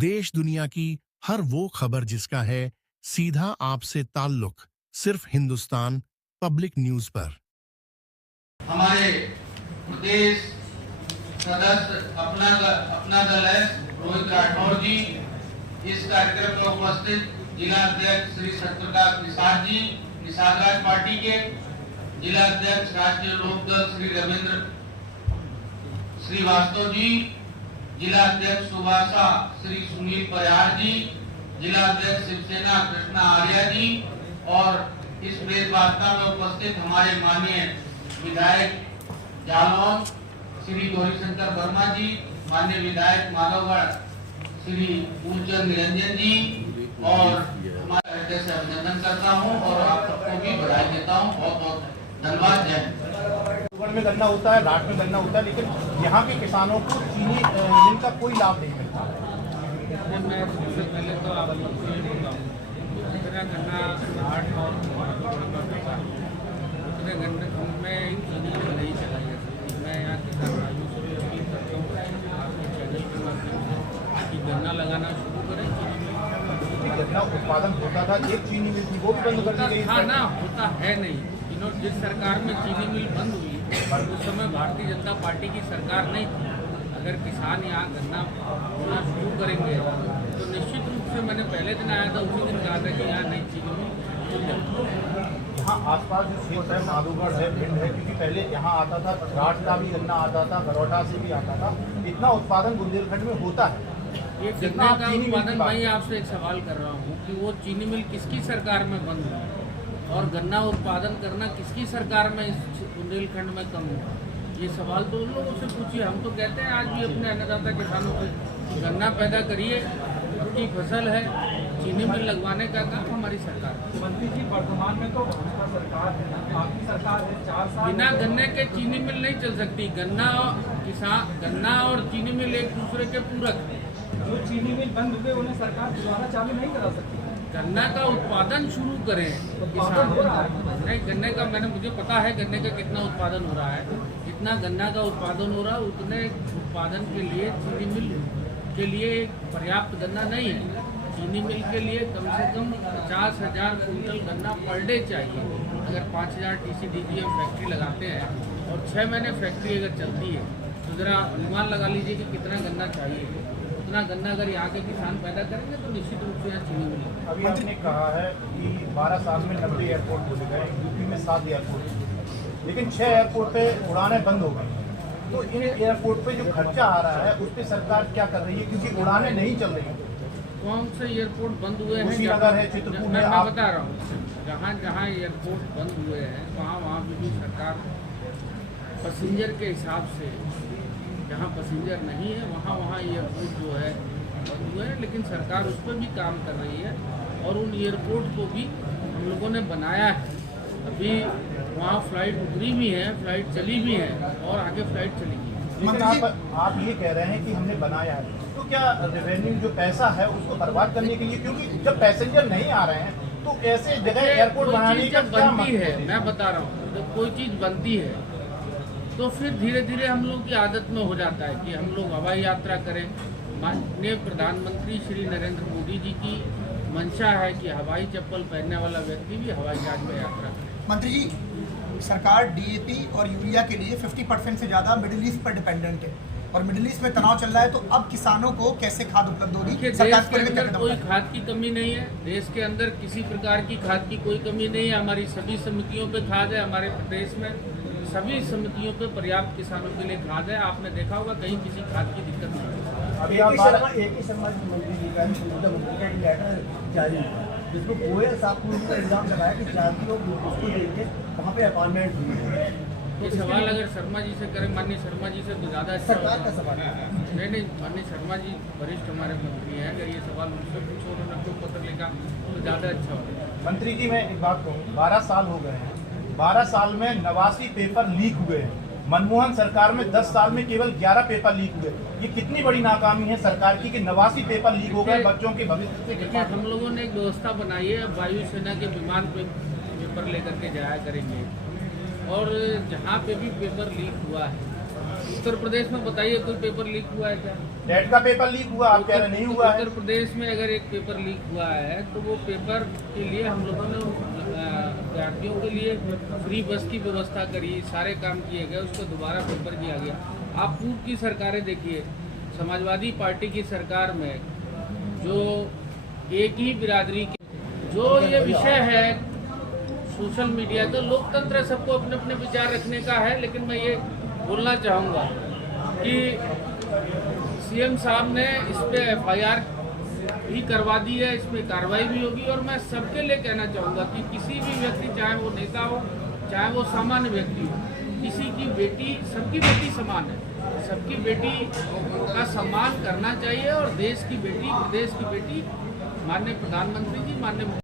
देश दुनिया की हर वो खबर जिसका है सीधा आपसे ताल्लुक, सिर्फ हिंदुस्तान पब्लिक न्यूज पर। हमारे प्रदेश सदस्य अपना दल है रोहित राठौर जी, इस कार्यक्रम में उपस्थित जिला अध्यक्ष श्री सत्यप्रकाश निषाद जी, निषाद राज पार्टी के जिला अध्यक्ष राष्ट्रीय लोकदल श्री रविंद्र श्रीवास्तव जी, जिला अध्यक्ष सुभाषा श्री सुनील परिहार जी, जिला अध्यक्ष शिवसेना कृष्णा आर्या जी और इस प्रेस वार्ता में उपस्थित हमारे माननीय विधायक जालौन श्री गौरीशंकर वर्मा जी, माननीय विधायक माधवगढ़ श्री मूलचंद निरंजन जी और हमारे हृदय से अभिनंदन करता हूं और आप सबको भी बधाई देता हूं। बहुत बहुत धन्यवाद। जय। में गन्ना होता है, घाट में गन्ना होता है, लेकिन यहाँ के किसानों को चीनी मिल का कोई लाभ नहीं मिलता। मैं सबसे पहले तो आप लोगों ये बताऊँ, मेरा गन्ना घाट और उतने गन्ने में चीनी मिल नहीं चलाई जा सकती। मैं यहाँ किसान भाइयों से भी अपील करता हूँ आपके चैनल के माध्यम से कि गन्ना लगाना शुरू करें। चीनी मिल गन्ना उत्पादन होता था, एक चीनी मिल थी वो भी बंद कर दी गई। हाँ ना, होता है नहीं। जिस सरकार में चीनी मिल बंद हुई उस समय भारतीय जनता पार्टी की सरकार नहीं थी। अगर किसान यहाँ गन्ना होना शुरू करेंगे तो निश्चित रूप से, मैंने पहले दिन आया था उसी दिन कहा था कि यहाँ नई चीनी मिल यहाँ आसपास जो क्षेत्र है, माधोगढ़ है, भिंड है, क्योंकि पहले यहाँ आता था, घाट का भी गन्ना आता था, बरौटा से भी आता था, इतना उत्पादन बुंदेलखंड में होता है। ये गन्ना का उत्पादन, मैं आपसे एक सवाल कर रहा हूँ कि वो चीनी मिल किसकी सरकार में बंद हुई और गन्ना उत्पादन करना किसकी सरकार में इस बुंदेलखंड में कम हुआ? ये सवाल तो उन लोगों से पूछिए। हम तो कहते हैं आज भी अपने अन्नदाता किसानों को गन्ना पैदा करिए, अपनी फसल है, चीनी मिल लगवाने का काम हमारी सरकार है। मंत्री जी, वर्तमान में तो भाजपा सरकार है, आपकी सरकार है, 4 साल बिना गन्ने के चीनी मिल नहीं चल सकती। गन्ना और चीनी मिल एक दूसरे के पूरक है। जो चीनी मिल बंद हुए उन्हें सरकार दोबारा चालू नहीं करा सकती। गन्ना का उत्पादन शुरू करें किसान। नहीं, गन्ने का मुझे पता है गन्ने का कितना उत्पादन हो रहा है। जितना गन्ना का उत्पादन हो रहा है उतने उत्पादन के लिए चीनी मिल के लिए पर्याप्त गन्ना नहीं है। चीनी मिल के लिए कम से कम 50,000 कुंटल गन्ना पर डे चाहिए। अगर 5,000 TCDGM फैक्ट्री लगाते हैं और 6 महीने फैक्ट्री अगर चलती है तो ज़रा अनुमान लगा लीजिए कि कितना गन्ना चाहिए। उतना गन्ना अगर यहाँ के किसान पैदा करेंगे तो निश्चित रूप से यहाँ चीनी मिलेगी। अभी आपने कहा है कि 12 साल में 90 एयरपोर्ट खुल गए, यूपी में 7 एयरपोर्ट, लेकिन 6 एयरपोर्ट पे उड़ानें बंद हो गई। तो इन एयरपोर्ट पे जो खर्चा आ रहा है उस पर सरकार क्या कर रही है, क्योंकि उड़ानें नहीं चल रही? कौन से एयरपोर्ट बंद हुए हैं? कुशीनगर है, चित्रकूट है, मैं बता रहा हूँ। जहाँ जहाँ एयरपोर्ट बंद हुए हैं वहाँ भी सरकार पैसेंजर के हिसाब से, जहाँ पैसेंजर नहीं है वहाँ एयरपोर्ट जो है बंद हुए हैं, लेकिन सरकार उस पर भी काम कर रही है और उन एयरपोर्ट को भी हम लोगों ने बनाया है। अभी वहाँ फ्लाइट उतरी भी है, फ्लाइट चली भी है और आगे फ्लाइट चलेगी। लेकिन आप ये कह रहे हैं कि हमने बनाया है, तो क्या रेवेन्यू जो पैसा है उसको बर्बाद करने के लिए, क्योंकि जब पैसेंजर नहीं आ रहे हैं तो ऐसे जगह एयरपोर्ट बनाने का क्या बनती है? मैं बता रहा हूँ, जब कोई चीज़ बनती है तो फिर धीरे धीरे हम लोग की आदत में हो जाता है कि हम लोग हवाई यात्रा करें। माननीय प्रधानमंत्री श्री नरेंद्र मोदी जी की मंशा है कि हवाई चप्पल पहनने वाला व्यक्ति भी हवाई जहाज में यात्रा करे। मंत्री जी, सरकार DAP और यूरिया के लिए 50% से ज़्यादा मिडिल ईस्ट पर डिपेंडेंट है और मिडिल ईस्ट में तनाव चल रहा है, तो अब किसानों को कैसे खाद उपलब्ध होगी? देश के अंदर कोई खाद की कमी नहीं है। देश के अंदर किसी प्रकार की खाद की कोई कमी नहीं है। हमारी सभी समितियों पे खाद है। हमारे प्रदेश में सभी समितियों पे पर्याप्त किसानों के लिए खाद है। आपने देखा होगा कहीं किसी खाद की दिक्कत नहीं है। अभी एक ही शर्मा मंत्री जी का लेटर जारी हुआ जिसको गोयल साहब को इल्जाम लगाया कि जाति लोग उसको देके वहाँ पे अपॉइंटमेंट हुई। ये सवाल अगर शर्मा जी से करें, माननीय शर्मा जी से, तो ज़्यादा अच्छा सरकार का सवाल है। नहीं, माननीय शर्मा जी वरिष्ठ हमारे मंत्री हैं। अगर ये सवाल उनसे पूछो, उन्होंने कोई पत्र लिखा तो ज़्यादा अच्छा होगा। मंत्री जी, मैं एक बात कहूँ, 12 साल हो गए हैं, 12 साल में 89 पेपर लीक हुए हैं। मनमोहन सरकार में 10 साल में केवल 11 पेपर लीक हुए। ये कितनी बड़ी नाकामी है सरकार की कि 89 पेपर लीक हो गए बच्चों के भविष्य से। देखिए, हम लोगों ने एक व्यवस्था बनाई है। वायुसेना के विमान पे पेपर लेकर के जाया करेंगे और जहाँ पे भी पेपर लीक हुआ है उत्तर प्रदेश में बताइए कोई पेपर लीक हुआ है क्या? नेट का पेपर लीक हुआ, आप कह रहे नहीं हुआ है। उत्तर प्रदेश में अगर एक पेपर लीक हुआ है तो वो पेपर के लिए हम लोगों ने विद्यार्थियों के लिए फ्री बस की व्यवस्था करी, सारे काम किए गए, उसको दोबारा पेपर किया गया। आप पूर्व की सरकारें देखिए, समाजवादी पार्टी की सरकार में जो एक ही बिरादरी के जो ये विषय है सोशल मीडिया का, लोकतंत्र है, सबको अपने अपने विचार रखने का है, लेकिन मैं ये बोलना चाहूँगा कि सीएम साहब ने इस पे एफआईआर भी करवा दी है, इसमें कार्रवाई भी होगी। और मैं सबके लिए कहना चाहूँगा कि किसी भी व्यक्ति, चाहे वो नेता हो चाहे वो सामान्य व्यक्ति हो, किसी की बेटी, सबकी बेटी समान है, सबकी बेटी का सम्मान करना चाहिए। और देश की बेटी, प्रदेश की बेटी, माननीय प्रधानमंत्री जी, माननीय